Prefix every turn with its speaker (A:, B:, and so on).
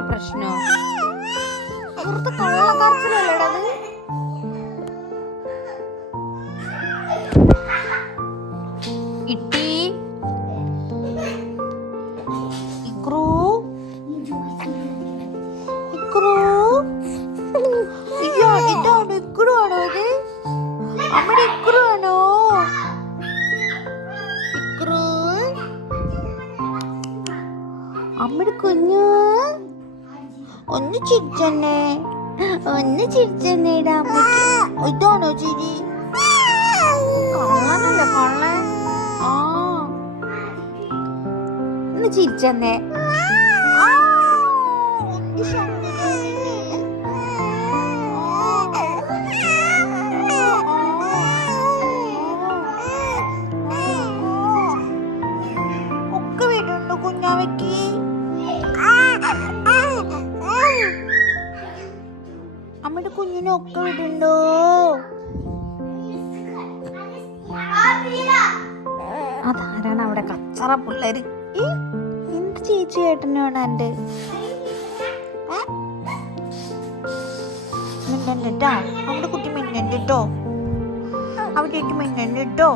A: പ്രശ്നം. വെറുതെ കള്ളക്കറച്ചിലല്ലേടാ അത്? ഇട്ടി ഇക്രൂ. ഇക്രൂ. ഇയ്യോ ഇതാണ്? ഇക്രു ആണോ ഇത്? അമ്മയുടെ ഇക്രു ആണോ? ഇക്രു. അമ്മയുടെ കുഞ്ഞു. ഒന്ന് ചിരിച്ചെന്നെ. ഒന്ന് ചിരിച്ചെന്നേടാ ഇതാണോ ചിരി? കള്ളനല്ലേ കള്ളൻ? ആ. ഒന്ന് ചിരിച്ചെന്നേ. ആ, അമ്മയുടെ കുഞ്ഞിനെ ഒക്കെ വീടുണ്ടോ? അതാരാണ് അവിടെ കച്ചറ പിള്ളേര്? എന്ത് ചേച്ചി ഏട്ടനോട് എന്റെ? മിന്നണ്ടിട്ടാ അവിടെ കുട്ടി മിന്നണ്ടിട്ടോ അവിടേക്ക് മിന്നണ്ടിട്ടോ